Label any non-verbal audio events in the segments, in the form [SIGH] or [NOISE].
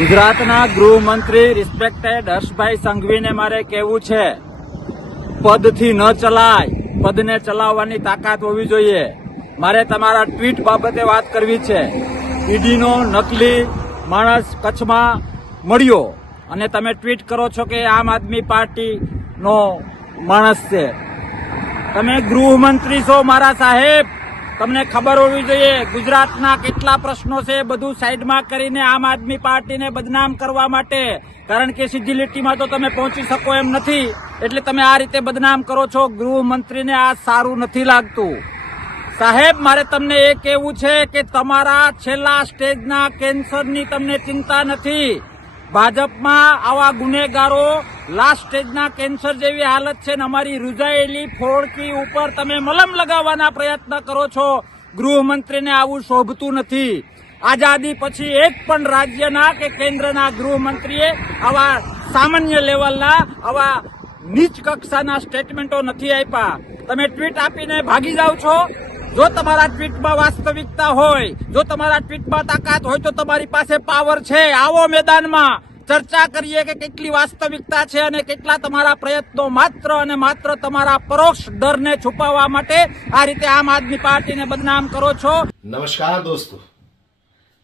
ગુજરાતના ગૃહમંત્રી રિસ્પેક્ટેડ હર્ષભાઈ સંઘવીને મારે કહેવું છે, પદથી ન ચલાય, પદને ચલાવવાની તાકાત હોવી જોઈએ. મારે તમારા ટ્વીટ બાબતે વાત કરવી છે. ઈડીનો નકલી માણસ કચ્છમાં મળ્યો અને તમે ટ્વીટ કરો છો કે આમ આદમી પાર્ટીનો માણસ છે. તમે ગૃહમંત્રી છો મારા સાહેબ. તમને ખબર હોવી જોઈએ, ગુજરાતના કેટલા પ્રશ્નો છે બધું સાઈડમાં કરીને આમ આદમી પાર્ટીને બદનામ કરવા માટે. કારણ કે સીધી લીટીમાં તો તમે પહોંચી શકો એમ નથી. એટલે તમે આ રીતે બદનામ કરો છો, ગૃહમંત્રીને આ સારું નથી લાગતું. સાહેબ, મારે તમને એ કહેવું છે કે તમારા છેલ્લા સ્ટેજના કેન્સરની તમને ચિંતા નથી. ભાજપમાં આવા ગુનેગારો લાસ્ટ સ્ટેજના કેન્સર જેવી હાલત છે ને અમારી રૂજાયેલી ફોડકી ઉપર તમે મલમ લગાવવાના પ્રયત્ન કરો છો. ગૃહમંત્રીને આવું શોભતું નથી. આઝાદી પછી એક પણ રાજ્યના કે કેન્દ્રના ગૃહમંત્રીએ આવા સામાન્ય લેવલના આવા નીચ કક્ષાના સ્ટેટમેન્ટો નથી આપ્યા. તમે ટ્વીટ આપીને ભાગી જાઓ છો? જો તમારા ટ્વીટમાં વાસ્તવિકતા હોય, જો તમારા ટ્વીટમાં તાકાત હોય, તો તમારી પાસે પાવર છે. આવો મેદાનમાં ચર્ચા કરીએ કે કેટલી વાસ્તવિકતા છે અને કેટલા તમારા પ્રયત્નો માત્ર અને માત્ર તમારા પરોક્ષ ડરને છુપાવવા માટે આ રીતે આમ આદમી પાર્ટીને બદનામ કરો છો. નમસ્કાર દોસ્તો.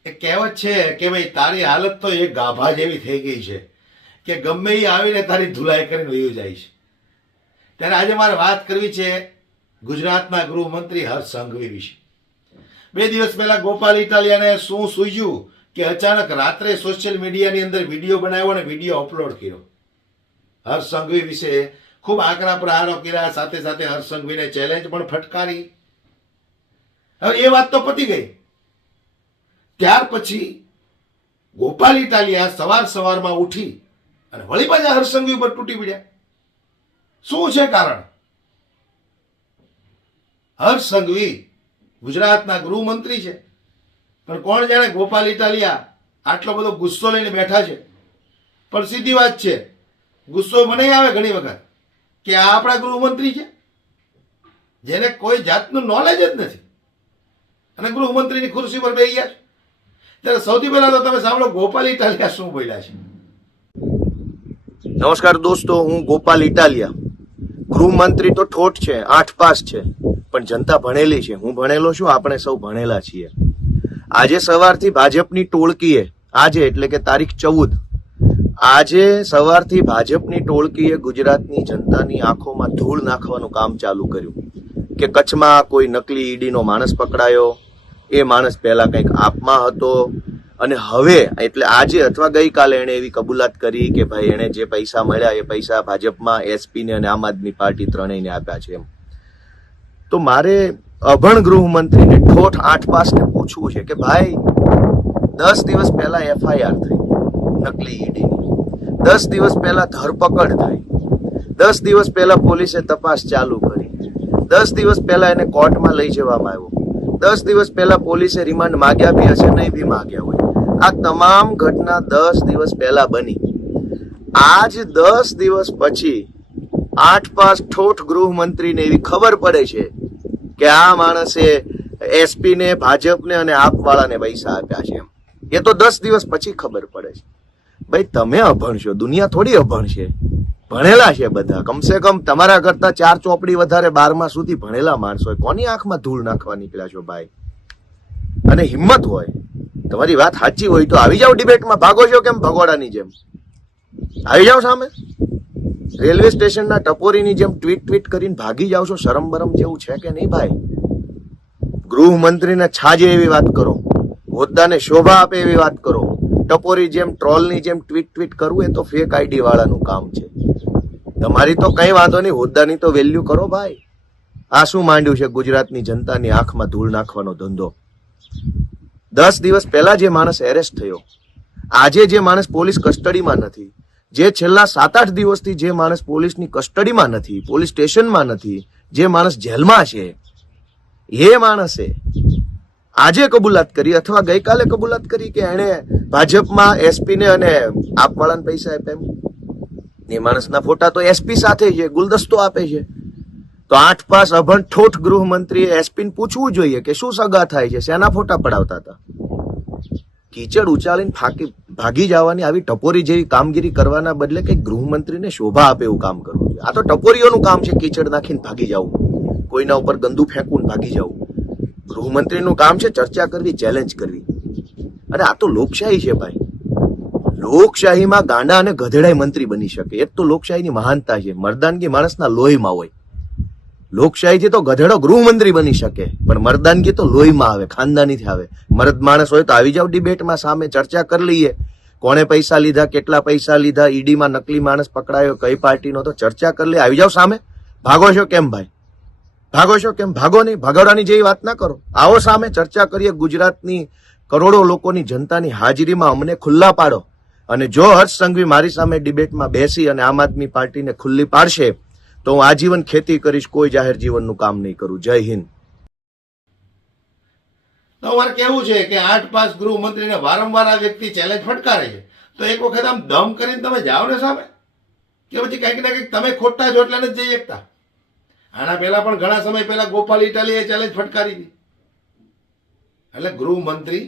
એ કહેવત છે કે ભાઈ, તારી હાલત તો એ ગાભા જેવી થઈ ગઈ છે કે ગમે એ આવીને તારી ધુલાઈ કરીને વયું જાય છે. ત્યારે આજે મારે વાત કરવી છે ગુજરાતના ગૃહમંત્રી હર્ષ સંઘવી વિશે. બે દિવસ પહેલા ગોપાલ ઇટાલિયાને શું સૂઝ્યું કે અચાનક રાત્રે સોશિયલ મીડિયાની અંદર વીડિયો બનાવ્યો અને વીડિયો અપલોડ કર્યો? હર્ષ સંઘવી વિશે ખૂબ આકરા પ્રહારો કર્યા, સાથે સાથે હર્ષ સંઘવીને ચેલેન્જ પણ ફટકારી. હવે એ વાત તો પતી ગઈ. ત્યાર પછી ગોપાલ ઇટાલિયા સવાર સવારમાં ઉઠી અને વળી પાછા હર્ષસંઘવી ઉપર તૂટી પડ્યા. શું છે કારણ? હર્ષ સંઘવી ગુજરાતના ગૃહમંત્રી છે. પણ કોણ જાણે ગોપાલ ઇટાલિયા આટલો બધો ગુસ્સો લઈને બેઠા છે? પણ સીધી વાત છે, ગુસ્સો મને આવે ઘણી વખત કે આ આપણા ગૃહમંત્રી છે. જેને કોઈ જાતનું નોલેજ જ નથી. અને ગૃહમંત્રીની ખુરશી પર બેસી ગયા છે. ત્યારે સૌથી પહેલા તો તમે સાંભળો ગોપાલ ઇટાલિયા શું બોલ્યા છે. નમસ્કાર દોસ્તો, હું ગોપાલ ઇટાલિયા. ગૃહમંત્રી તો ઠોઠ છે, આઠ પાસ છે. પણ જનતા ભણેલી છે. હું ભણેલો છું, આપણે સૌ ભણેલા છીએ. આજે સવારથી ભાજપની ટોળકીએ, આજે એટલે કે તારીખ ચૌદ, આજે સવારથી ભાજપની ટોળકીએ ગુજરાતની જનતાની આંખોમાં ધૂળ નાખવાનું કામ ચાલુ કર્યું. કે કચ્છમાં કોઈ નકલી ઈડીનો માણસ પકડાયો, એ માણસ પહેલા કંઈક આપમાં હતો, અને હવે એટલે આજે અથવા ગઈકાલે એણે એવી કબૂલાત કરી કે ભાઈ એણે જે પૈસા મળ્યા એ પૈસા ભાજપમાં, એસપીને અને આમ આદમી પાર્ટી ત્રણેયને આપ્યા છે એમ. તો મારે અભણ ગૃહમંત્રીને ઠોઠ આઠ પાસને પૂછવું છે કે ભાઈ, દસ દિવસ પહેલા એફઆઈઆર થઈ, નકલી ઈડીની દસ દિવસ પહેલા ધરપકડ થઈ. દસ દિવસ પહેલા પોલીસે તપાસ ચાલુ કરી. દસ દિવસ પહેલા એને કોર્ટમાં લઈ જવામાં આવ્યો. દસ દિવસ પહેલા પોલીસે રિમાન્ડ માગ્યા બી હશે, નહીં બી માગ્યા હોય. આ તમામ ઘટના દસ દિવસ પહેલા બની. આજ દસ દિવસ પછી આઠ પાસ ઠોઠ ગૃહમંત્રીને એવી ખબર પડે છે કે આ માણસે એસપી ને ભાજપને અને આપવાળાને પૈસા આપ્યા છે એમ. એ તો દસ દિવસ પછી ખબર પડે છે. ભાઈ, તમે અભણ છો દુનિયા થોડી અભણ છે ભણેલા છે બધા. કમસે કમ તમારા કરતા ચાર ચોપડી વધારે બારમા સુધી ભણેલા માણસો કોની આંખમાં ધૂળ નાખવા નીકળ્યા છો ભાઈ? અને હિંમત હોય. તમારી વાત સાચી હોય તો આવી જાઓ ડિબેટમાં ભાગો છો કેમ? ભગોડાની જેમ. આવી જાઓ સામે. રેલવે સ્ટેશનના ટપોરીની જેમ ટ્વીટ ટ્વીટ કરીને ભાગી જાવ છો શરમ જેવું છે કે નહીં ભાઈ? ગૃહમંત્રીને છાજે એવી વાત કરો, હોદ્દાને શોભા આપે એવી વાત કરો, ટપોરી જેમ, ટ્રોલની જેમ ટ્વીટ ટ્વીટ કરવું એ તો ફેક આઈડી વાળાનું કામ છે. તમારી તો કઈ વાંધો નહીં, હોદ્દાની તો વેલ્યુ કરો ભાઈ. આ શું માંડ્યું છે ગુજરાતની જનતાની આંખમાં ધૂળ નાખવાનો ધંધો? દસ દિવસ પહેલા જે માણસ એરેસ્ટ થયો, આજે જે માણસ પોલીસ કસ્ટડીમાં નથી જે છેલ્લા સાત આઠ દિવસથી જે માણસ પોલીસની કસ્ટડીમાં નથી, પોલીસ સ્ટેશનમાં નથી, જે માણસ જેલમાં છે, એ માણસે આજે કબૂલાત કરી અથવા ગઈકાલે કબૂલાત કરી કે એણે ભાજપમાં એસપીને અને આપવાળાને પૈસા આપ્યા એમ? એ માણસના ફોટા તો એસપી સાથે છે, ગુલદસ્તો આપે છે. તો આઠ પાસ અભણ ઠોઠ ગૃહમંત્રીએ એસપીને પૂછવું જોઈએ કે શું સગા થાય છે, શેના ફોટા પડાવતા હતા? કીચડ ઉચાલીને ફાંકી ભાગી જવાની આવી ટપોરી જેવી કામગીરી કરવાના બદલે કંઈક ગૃહમંત્રીને શોભા આપે એવું કામ કરવું જોઈએ. આ તો ટપોરીઓનું કામ છે, કીચડ નાખીને ભાગી જવું. કોઈના ઉપર ગંદુ ફેંકવું ભાગી જવું. ગૃહમંત્રીનું કામ છે, ચર્ચા કરવી ચેલેન્જ કરવી. અને આ તો લોકશાહી છે ભાઈ. લોકશાહીમાં ગાંડા અને ગધેડાય મંત્રી બની શકે. એ તો લોકશાહીની મહાનતા છે. મર્દાનગી માણસના લોહીમાં હોય. લોકશાહીથી તો ગધેડો ગૃહમંત્રી બની શકે, પણ મર્દાનગી તો લોહીમાં આવે, ખાનદાનીથી આવે. મર્દ માણસ હોય તો આવી જાવ ડિબેટમાં સામે ચર્ચા કરી લઈએ. કોણે પૈસા લીધા, કેટલા પૈસા લીધા, ઈડીમાં નકલી માણસ પકડાયો, કઈ પાર્ટીનો, તો ચર્ચા કરી લે આવી જાવ સામે? ભાગો છો કેમ ભાઈ? ભાગો છો કેમ? ભાગો નહીં ભગાડવાની જેવી વાત ના કરો. આવો સામે ચર્ચા કરીએ ગુજરાતની કરોડો લોકોની જનતાની હાજરીમાં અમને ખુલ્લા પાડો. અને જો હર્ષ સંઘવી મારી સામે ડિબેટમાં બેસી અને આમ આદમી પાર્ટીને ખુલ્લી પાડશે તો હું આજીવન ખેતી કરીશ, કોઈ જાહેર જીવનનું કામ નહીં કરું. જય હિન્દ. તો અમારે કેવું છે કે આઠ પાસ ગૃહમંત્રીને વારંવાર આ વ્યક્તિ ચેલેન્જ ફટકારે છે. તો એક વખત આમ દમ કરીને તમે જાઓ ને સામે? કે પછી કંઈક ને કંઈક તમે ખોટા છો એટલે નથી જઈ શકતા? આના પહેલા પણ ઘણા સમય પહેલા ગોપાલ ઇટાલીએ ચેલેન્જ ફટકારી હતી. એટલે ગૃહમંત્રી,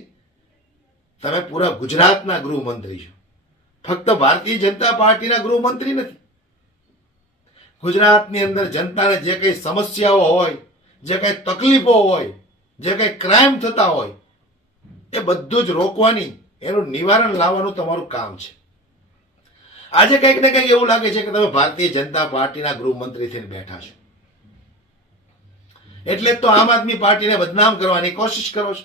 તમે પૂરા ગુજરાતના ગૃહમંત્રી છો. ફક્ત ભારતીય જનતા પાર્ટીના ગૃહમંત્રી નથી. ગુજરાતની અંદર જનતાને જે કંઈ સમસ્યાઓ હોય, જે કંઈ તકલીફો હોય, જે કંઈ ક્રાઇમ થતા હોય, એ બધું જ રોકવાની, એનું નિવારણ લાવવાનું તમારું કામ છે. આજે કંઈક ને કંઈક એવું લાગે છે કે તમે ભારતીય જનતા પાર્ટીના ગૃહમંત્રી થઈને બેઠા છો. એટલે તો આમ આદમી પાર્ટીને બદનામ કરવાની કોશિશ કરો છો.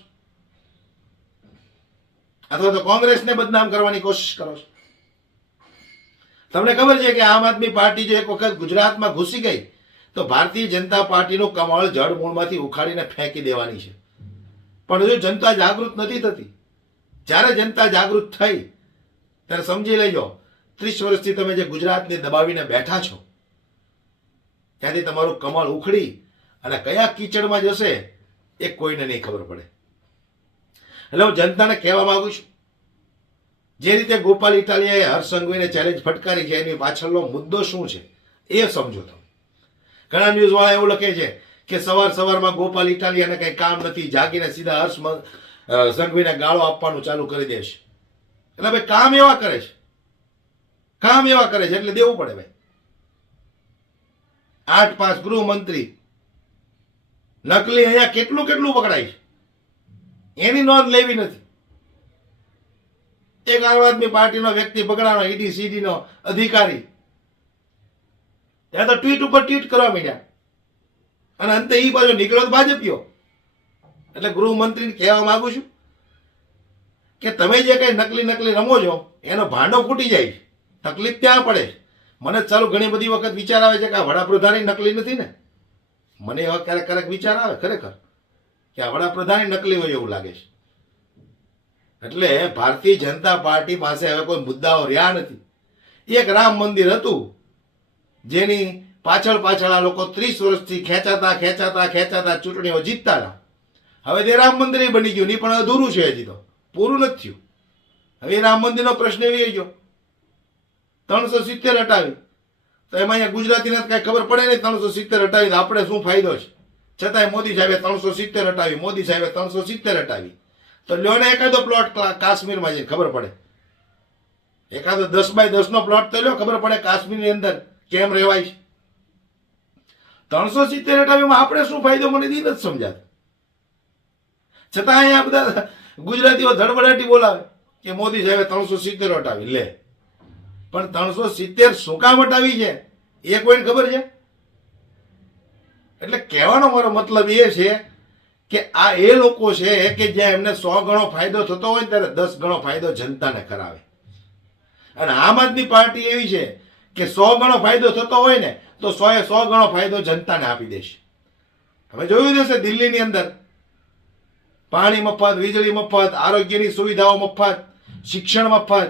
અથવા તો કોંગ્રેસને બદનામ કરવાની કોશિશ કરો છો. તમને ખબર છે કે આમ આદમી પાર્ટી જો એક વખત ગુજરાતમાં ઘૂસી ગઈ, તો ભારતીય જનતા પાર્ટીનું કમળ જળમૂળમાંથી ઉખાડીને ફેંકી દેવાની છે. પણ હજુ જનતા જાગૃત નથી થતી. જ્યારે જનતા જાગૃત થઈ, ત્યારે સમજી લેજો ત્રીસ વર્ષથી તમે જે ગુજરાતને દબાવીને બેઠા છો, ત્યાંથી તમારું કમળ ઉખડી અને કયા કીચડમાં જશે એ કોઈને નહીં ખબર પડે. એટલે હું જનતાને કહેવા માંગુ છું જે રીતે ગોપાલ ઇટાલિયાએ હર્ષ સંઘવીને ચેલેન્જ ફટકારી છે, એની પાછળનો મુદ્દો શું છે? એ સમજો તમે. ઘણા ન્યૂઝ વાળા એવું લખે છે કે સવાર સવારમાં ગોપાલ ઇટાલિયાને કંઈ કામ નથી, જાગીને સીધા હર્ષ સંઘવીને ગાળો આપવાનું ચાલુ કરી દેશે એટલે ભાઈ કામ એવા કરે છે. કામ એવા કરે છે, એટલે દેવું પડે ભાઈ. આઠ પાસ ગૃહમંત્રી. નકલી અહીંયા કેટલું કેટલું પકડાય છે? એની નોંધ લેવી નથી. એક આમ આદમી પાર્ટીનો વ્યક્તિ બગડાનો ઈડી સીડી નો અધિકારી. ત્યાં તો ટ્વીટ ઉપર ટ્વીટ કરવા માંડ્યા. અને અંતે ઈ બાજુ નીકળ્યો ભાજપીઓ. એટલે ગૃહમંત્રીને કહેવા માંગુ છું કે તમે જે કઈ નકલી નકલી રમો છો, એનો ભાંડો ફૂટી જાય. તકલીફ ત્યાં પડે. મને ચાલુ ઘણી બધી વખત વિચાર આવે છે કે આ વડાપ્રધાનની નકલી નથી ને. મને એવા ક્યારેક ક્યારેક વિચાર આવે ખરેખર કે આ વડાપ્રધાનની નકલી હોય એવું લાગે છે. એટલે ભારતીય જનતા પાર્ટી પાસે હવે કોઈ મુદ્દાઓ રહ્યા નથી. એક રામ મંદિર હતું, જેની પાછળ પાછળ આ લોકો ત્રીસ વર્ષથી ખેંચાતા ખેંચાતા ખેંચાતા ચૂંટણીઓ જીતતા હતા હવે તે રામ મંદિર બની ગયું નહીં પણ અધૂરું છે હજી તો. પૂરું નથી થયું. હવે રામ મંદિરનો પ્રશ્ન એવી ગયો. ત્રણસો સિત્તેર હટાવી. તો એમાં અહીંયા ગુજરાતીને કાંઈ ખબર પડે નહીં, ત્રણસો સિત્તેર હટાવી આપણે શું ફાયદો છે? છતાંય મોદી સાહેબે ત્રણસો સિત્તેર હટાવી, મોદી સાહેબે ત્રણસો સિત્તેર હટાવી. તો લ્યો ને એકાદો પ્લોટ કાશ્મીરમાં જઈને ખબર પડે. એકાદો દસ બાય દસ નો પ્લોટ તો લ્યો, ખબર પડે કાશ્મીરની અંદર કેમ રહેવાય ત્રણસો સિત્તેર અઠાવીમાં આપણે શું ફાયદો મને દી નથી સમજાત. છતાં અહીંયા બધા ગુજરાતીઓ ધડબડાટી બોલાવે કે મોદી સાહેબે ત્રણસો સિત્તેર હટાવી લે. પણ ત્રણસો સિત્તેર શું કામ હટાવી છે? એ કોઈને ખબર છે? એટલે કહેવાનો મારો મતલબ એ છે કે આ એ લોકો છે કે જ્યાં એમને સો ગણો ફાયદો થતો હોય ત્યારે દસ ગણો ફાયદો જનતાને કરાવે. અને આમ આદમી પાર્ટી એવી છે કે સો ગણો ફાયદો થતો હોય ને તો સો એ સો ગણો ફાયદો જનતાને આપી દેશે. હવે જોયું હશે દિલ્હીની અંદર. પાણી મફત, વીજળી મફત, આરોગ્યની સુવિધાઓ મફત, શિક્ષણ મફત.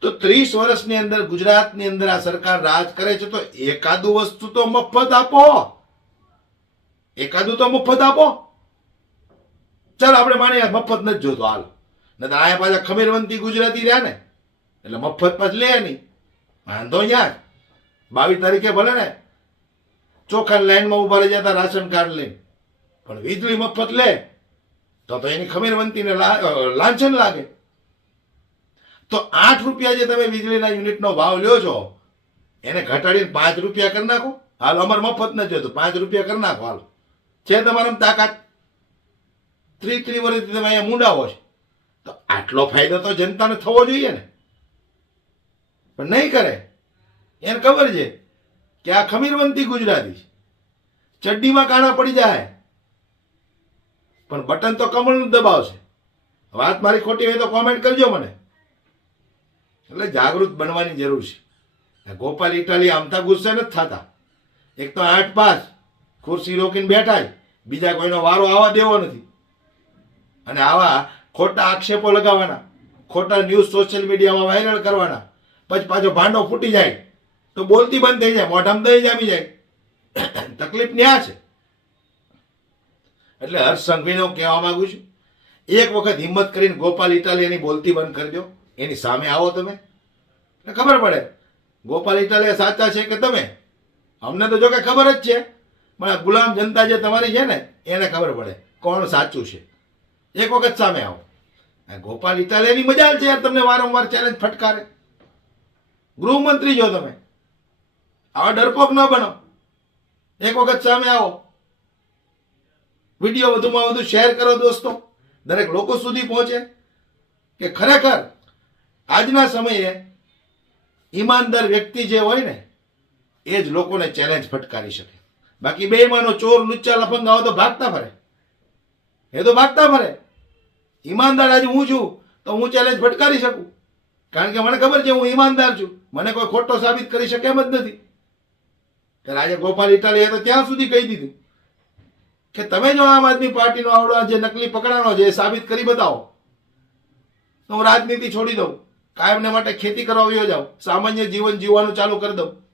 તો ત્રીસ વર્ષની અંદર ગુજરાતની અંદર આ સરકાર રાજ કરે છે તો એકાદું વસ્તુ તો મફત આપો. એકાદું તો મફત આપો. ચાલો, આપણે માની મફત નથી જોતો હાલ. ને તો આયા પાછા ખમીરવંતી ગુજરાતી રહ્યા ને, એટલે મફત પાછ લે નહીં વાંધો યાર. બાવીસ તારીખે ભલે ને ચોખા લાઈનમાં ઊભા રહી જતા રાશન કાર્ડ લઈને. પણ વીજળી મફત લે. તો તો એની ખમીરવંતીને લાંછન લાગે. તો આઠ રૂપિયા જે તમે વીજળીના યુનિટનો ભાવ લ્યો છો, એને ઘટાડીને પાંચ રૂપિયા કરી નાખો. હાલ અમારે મફત નથી જોતું. પાંચ રૂપિયા કરી નાખો હાલ. છે તમારામાં તાકાત ત્રી ત્રી વર્ષથી તમે અહીંયા મૂંડાવો છો. તો આટલો ફાયદો તો જનતાને થવો જોઈએ ને. પણ નહીં કરે. એને ખબર છે કે આ ખમીરવંતી ગુજરાતી છે. ચડ્ડીમાં કાણા પડી જાય. પણ બટન તો કમળનું દબાવશે. વાત મારી ખોટી હોય તો કોમેન્ટ કરજો મને. એટલે જાગૃત બનવાની જરૂર છે. ગોપાલ, ઇટાલી આમતા ગુસ્સે નથી થતા. એક તો આઠ પાસ. ખુરશી રોકીને બેઠાય બીજા કોઈનો વારો આવવા દેવો નથી. અને આવા ખોટા આક્ષેપો લગાવવાના, ખોટા ન્યૂઝ સોશિયલ મીડિયામાં વાયરલ કરવાના, પછી પાછો ભાંડો ફૂટી જાય, તો બોલતી બંધ થઈ જાય, મોઢામાં દહીં જામી જાય. [COUGHS] તકલીફ ન્યા છે. એટલે હર્ષ સંઘવીને હું કહેવા માંગુ છું, એક વખત હિંમત કરીને ગોપાલ ઇટાલી એની બોલતી બંધ કરી દો એની સામે આવો તમે. ખબર પડે. ગોપાલ ઇટાલિયા સાચા છે કે તમે? અમને તો જો કે ખબર જ છે. પણ આ ગુલામ જનતા જે તમારી છે ને, એને ખબર પડે કોણ સાચું છે. એક વખત સામે આવો. આ ગોપાલ ઇટાલિયાની મજા છે યાર તમને વારંવાર ચેલેન્જ ફટકારે. ગૃહમંત્રી જો તમે. આવા ડરપોક ન બનો. એક વખત સામે આવો. વીડિયો વધુમાં વધુ શેર કરો દોસ્તો. દરેક લોકો સુધી પહોંચે. કે ખરેખર આજના સમયે ઈમાનદાર વ્યક્તિ જે હોય ને, એ જ લોકોને ચેલેન્જ ફટકારી શકે. બાકી બે માનો ચોર લુચ્ચા આવો તો ભાગતા ફરે. એ તો ભાગતા ફરે. ઈમાનદાર આજે હું છું તો હું ચેલેન્જ ફટકારી શકું. કારણ કે મને ખબર છે હું ઈમાનદાર છું. મને કોઈ ખોટો સાબિત કરી શકે એમ જ નથી. આજે ગોપાલ ઇટાલીએ તો ત્યાં સુધી કહી દીધું કે તમે જો આમ આદમી પાર્ટીનો આવડો જે નકલી પકડાનો છે એ સાબિત કરી બતાવો. તો હું રાજનીતિ છોડી દઉં. કાયમને માટે ખેતી કરવા જાઉં. સામાન્ય જીવન જીવવાનું ચાલુ કરી દઉં.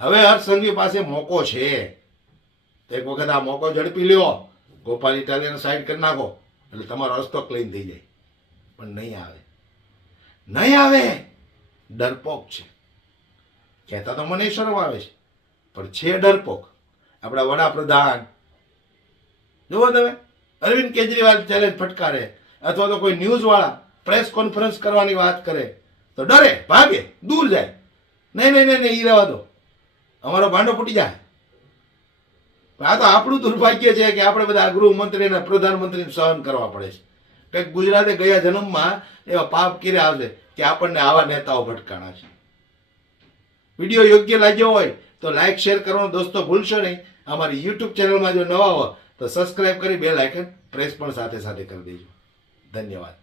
હવે હર્ષ સંઘવી પાસે મોકો છે. તો એક વખત આ મોકો ઝડપી લ્યો. ગોપાલ ઇટાલિયન સાઈડ કરી નાખો. એટલે તમારો રસ્તો ક્લીન થઈ જાય. પણ નહીં આવે. નહીં આવે? ડરપોક છે. કહેતા તો મને શરમ આવે છે. પણ છે ડરપોક. આપણા વડાપ્રધાન. જુઓ તમે. અરવિંદ કેજરીવાલ ચેલેન્જ ફટકારે. અથવા તો કોઈ ન્યૂઝવાળા પ્રેસ કોન્ફરન્સ કરવાની વાત કરે. તો ડરે, ભાગે, દૂર જાય. નહીં નહીં નહીં નહીં એ રહેવા દો. અમારો ભાંડો ફૂટી જાય. આ તો આપણું દુર્ભાગ્ય છે કે આપણે બધા ગૃહમંત્રી અને પ્રધાનમંત્રીને સહન કરવા પડે છે. કંઈક ગુજરાતે ગયા જન્મમાં એવા પાપ કર્યા આવશે કે આપણને આવા નેતાઓ ભટકાણા છે. વીડિયો યોગ્ય લાગ્યો હોય તો લાઇક શેર કરવાનું દોસ્તો ભૂલશો નહીં. અમારી યુટ્યુબ ચેનલમાં જો નવા હો તો સબસ્ક્રાઇબ કરી બે લાઇકન પ્રેસ પણ સાથે સાથે કરી દેજો. ધન્યવાદ.